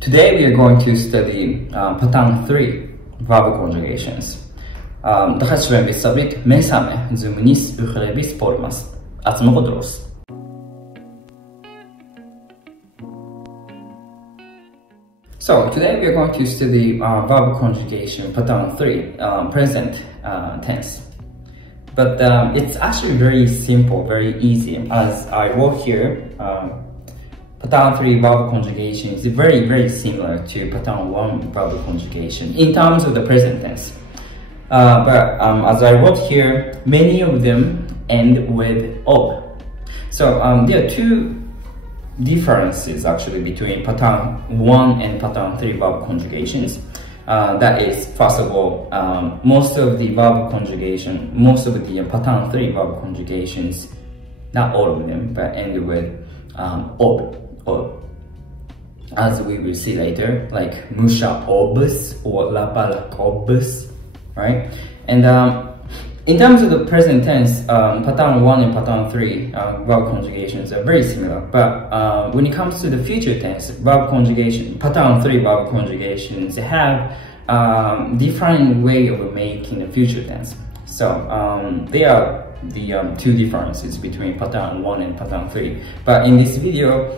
Today we are going to study pattern 3 verb conjugations. дахაშвен ვისწავლით მესამე ზმნის უღლების ფორმას. აწმყო დროს. So today we are going to study verb conjugation pattern 3 present tense. But it's actually very simple, very easy. As I wrote here, pattern 3 verb conjugation is very similar to pattern 1 verb conjugation in terms of the present tense. But as I wrote here, many of them end with "of." So there are two differences actually between pattern 1 and pattern 3 verb conjugations. That is, first of all, most of the pattern 3 verb conjugations, not all of them, but end with "of." As we will see later, like musha obus or lapala obus, right? And in terms of the present tense, pattern 1 and pattern 3 verb conjugations are very similar. But when it comes to the future tense, pattern 3 verb conjugations have different way of making the future tense. So there are the two differences between pattern 1 and pattern 3. But in this video,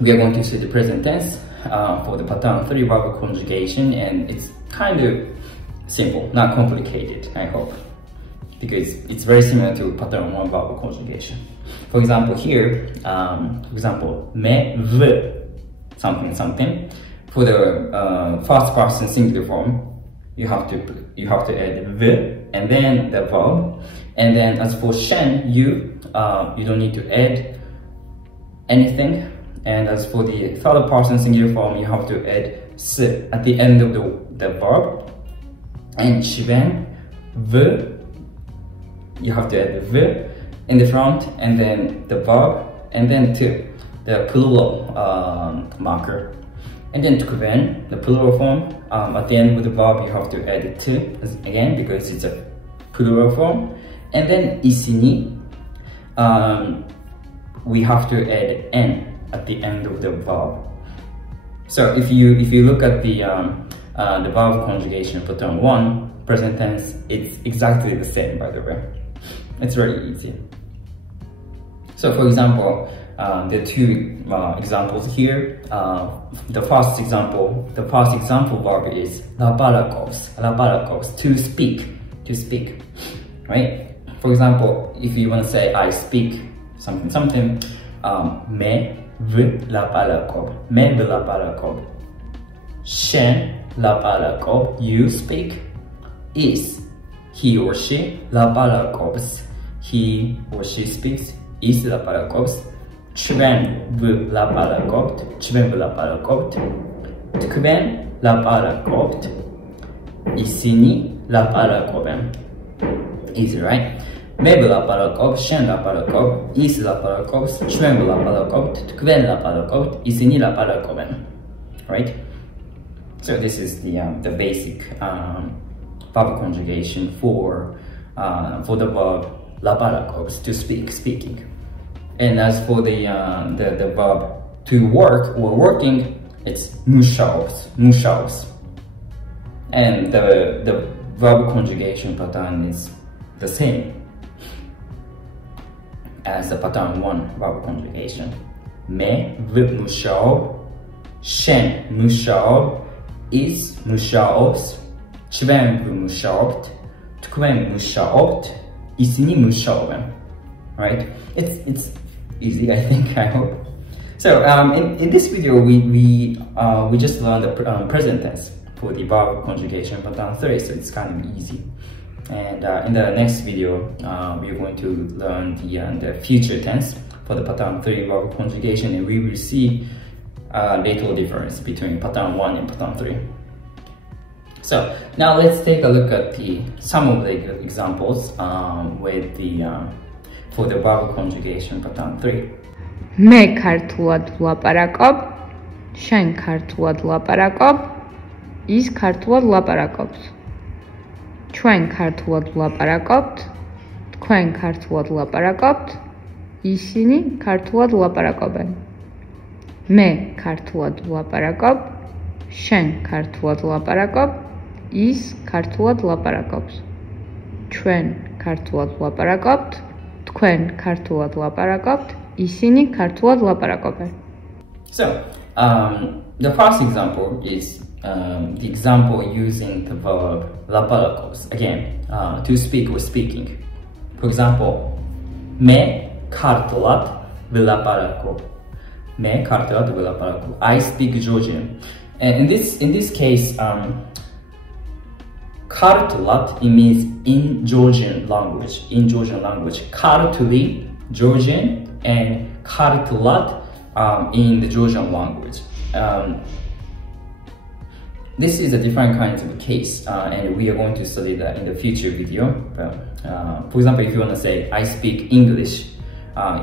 we are going to see the present tense for the pattern 3 verb conjugation, and it's kind of simple, not complicated, I hope, because it's very similar to pattern 1 verb conjugation. For example, here, me, v, something. For the first person singular form, you have to add v and then the verb, and then as for shen, you don't need to add anything. And as for the third person singular form, you have to add s at the end of the verb. And shven, v, you have to add the v in the front, and then the verb, and then to the plural marker. And then tukven, the plural form, at the end with the verb, you have to add it to again because it's a plural form. And then isini, we have to add n at the end of the verb. So if you look at the verb conjugation pattern 1 present tense, it's exactly the same, by the way. It's very easy. So for example, there are two examples here. The first example verb is lapalakos, to speak, right? For example, if you want to say I speak something, me v lapalakob, shen lapalakob, you speak, is he or she lapalakobs, he or she speaks, is lapalakobs, chven v lapalakobt, tkven lapalakobt, isini lapalakoben. Easy, right? Me lapalakob, shen lapalakob, is lapalakobs, chven lapalakobt, tkven lapalakobt, isini lapalakoben. Right? So this is the basic verb conjugation for the verb lapalakobs, to speaking. And as for the verb to work or working, it's mushaos. And the verb conjugation pattern is the same as the pattern 1 verb conjugation. Me v mushao, shen mushao, is mushaos, chven v mushaobt, tkven mushaobt, isini mushaoben. Right? It's easy, I think, I hope. So in this video, we just learned the present tense for the verb conjugation pattern 3, so it's kind of easy. And in the next video, we are going to learn the future tense for the pattern 3 verb conjugation, and we will see a little difference between pattern 1 and pattern 3. So now let's take a look at some of the examples for the verb conjugation pattern 3. Me ქართულად ვლაპარაკობ, შენ ქართულად ვლაპარაკობ, ის ქართულად ვლაპარაკობს. ჩვენ ქართულად ვლაპარაკობთ, თქვენ ქართულად ვლაპარაკობთ, ისინი ქართულად ვლაპარაკობენ. მე ქართულად ვლაპარაკობ, შენ ქართულად ვლაპარაკობ, ის ქართულად ვლაპარაკობს. ჩვენ ქართულად ვლაპარაკობთ, თქვენ ქართულად ვლაპარაკობთ, ისინი ქართულად ვლაპარაკობენ. So, the first example is the example using the verb laparakos, again, to speak or speaking. For example, me kartulat vilaparako. Me kartulat vilaparako. I speak Georgian. And in this case, kartulat, it means in Georgian language. In Georgian language, kartuli, Georgian, and kartulat in the Georgian language. This is a different kind of case, and we are going to study that in the future video. For example, if you want to say I speak English,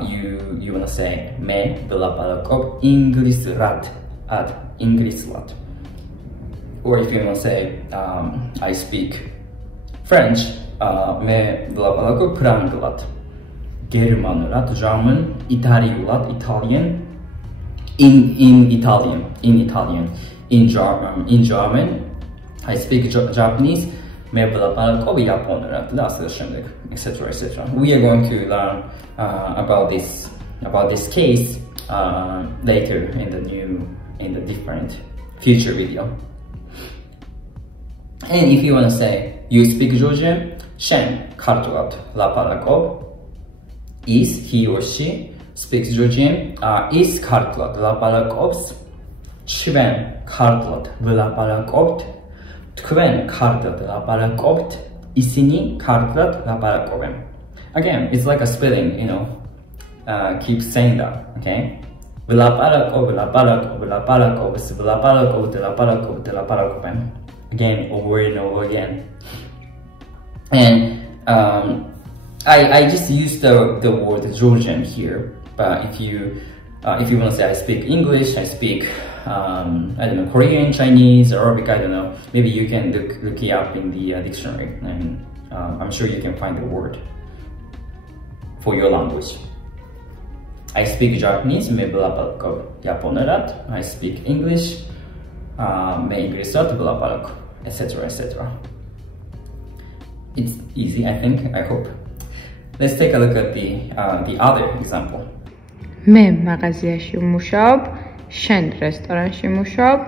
you want to say me vilaparako Englishrat at Englishrat. Or if you want to say I speak French, me vilaparako Pranglat. Germanurat, German, Italiulat, Italian. In Italian. In German, I speak Japanese, me vilaparako Japonurat, etc., etc. We are going to learn about this case later in the different future video. And if you want to say you speak Georgian, shen kartulat laparakov, is he or she speaks Georgian, is kartulat laparakovs, ჩვენ ქართულად ვლაპარაკობთ, თქვენ ქართულად ვლაპარაკობთ, ისინი ქართულად ვლაპარაკობენ. Again, it's like a spelling, you know, keep saying that, okay? ვლაპარაკობენ. Again, over and over again. And I just use the word Georgian here, but if you want to say I speak English, I speak I don't know, Korean, Chinese, Arabic, I don't know. Maybe you can look it up in the dictionary, and I'm sure you can find the word for your language. I speak Japanese, me vilaparako Japonurat. I speak English, me Englishrat vilaparako, etc., etc. It's easy, I think, I hope. Let's take a look at the other example. მე მაღაზიაში ვმუშაობ, შენ რესტორანში მუშაობ,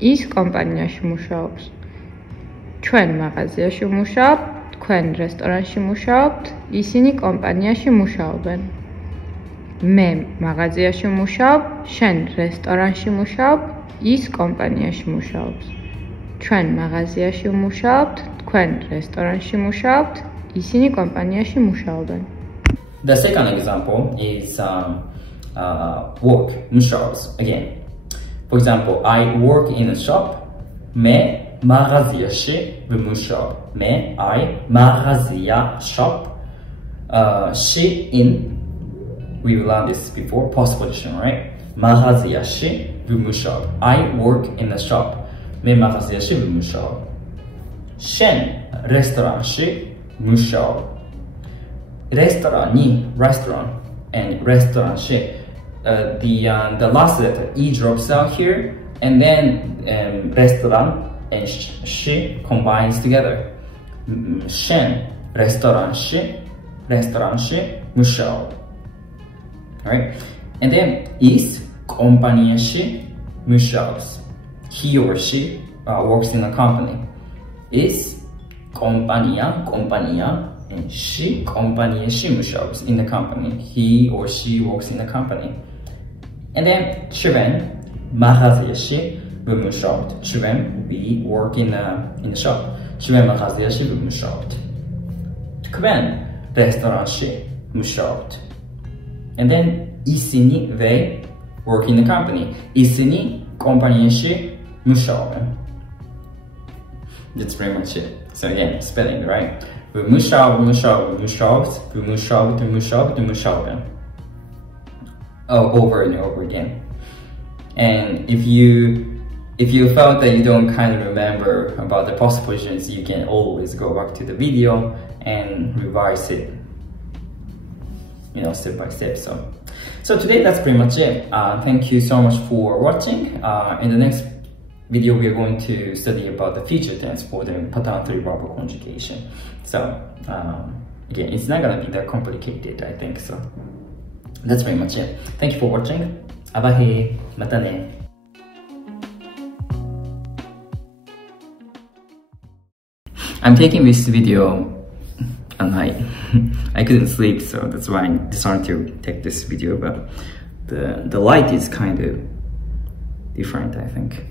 ის კომპანიაში მუშაობს. ჩვენ მაღაზიაში ვმუშაობ, თქვენ რესტორანში მუშაობთ, ისინი კომპანიაში მუშაობენ. მე მაღაზიაში ვმუშაობ, შენ რესტორანში მუშაობ, ის კომპანიაში მუშაობს. ჩვენ მაღაზიაში ვმუშაობთ, თქვენ რესტორანში მუშაობთ, ისინი კომპანიაში მუშაობენ. The second example is work, shops, again. For example, I work in a shop, me mağaziyashi v'mushab. Me, I, mağaziya, shop, she, in, we learned this before, past position, right? Mağaziyashi v'mushab. I work in a shop, me mağaziyashi v'mushab. Shen, restauranshi, mushab. Restorani, restaurant, and restauranshi. The last letter E drops out here, and then restaurant and she combines together. Shen, restauranshi, mushao. Right? And then is компанияши mushaos. He or she works in a company. Is компания, and she компанияши mushaos in the company. He or she works in a company. And then ჩვენ მაღაზიაში ვიმუშაობთ. ჩვენ, we work in the shop. ჩვენ მაღაზიაში ვიმუშაობთ. თქვენ რესტორანში მუშაობთ. And then ისინი, they work in the company. ისინი კომპანიაში მუშაობენ. That's pretty much it. So again, spelling, right? ვიმუშაობთ. Over and over again. And if you felt that you don't kind of remember about the past positions, you can always go back to the video and revise it. step by step. So today that's pretty much it. Thank you so much for watching. In the next video we are going to study about the future tense for the pattern 3 verbal conjugation. So again, it's not gonna be that complicated, I think. So that's pretty much it. Thank you for watching. Abahe, mata ne. I'm taking this video at night. I couldn't sleep, so that's why I decided to take this video, but the light is kind of different, I think.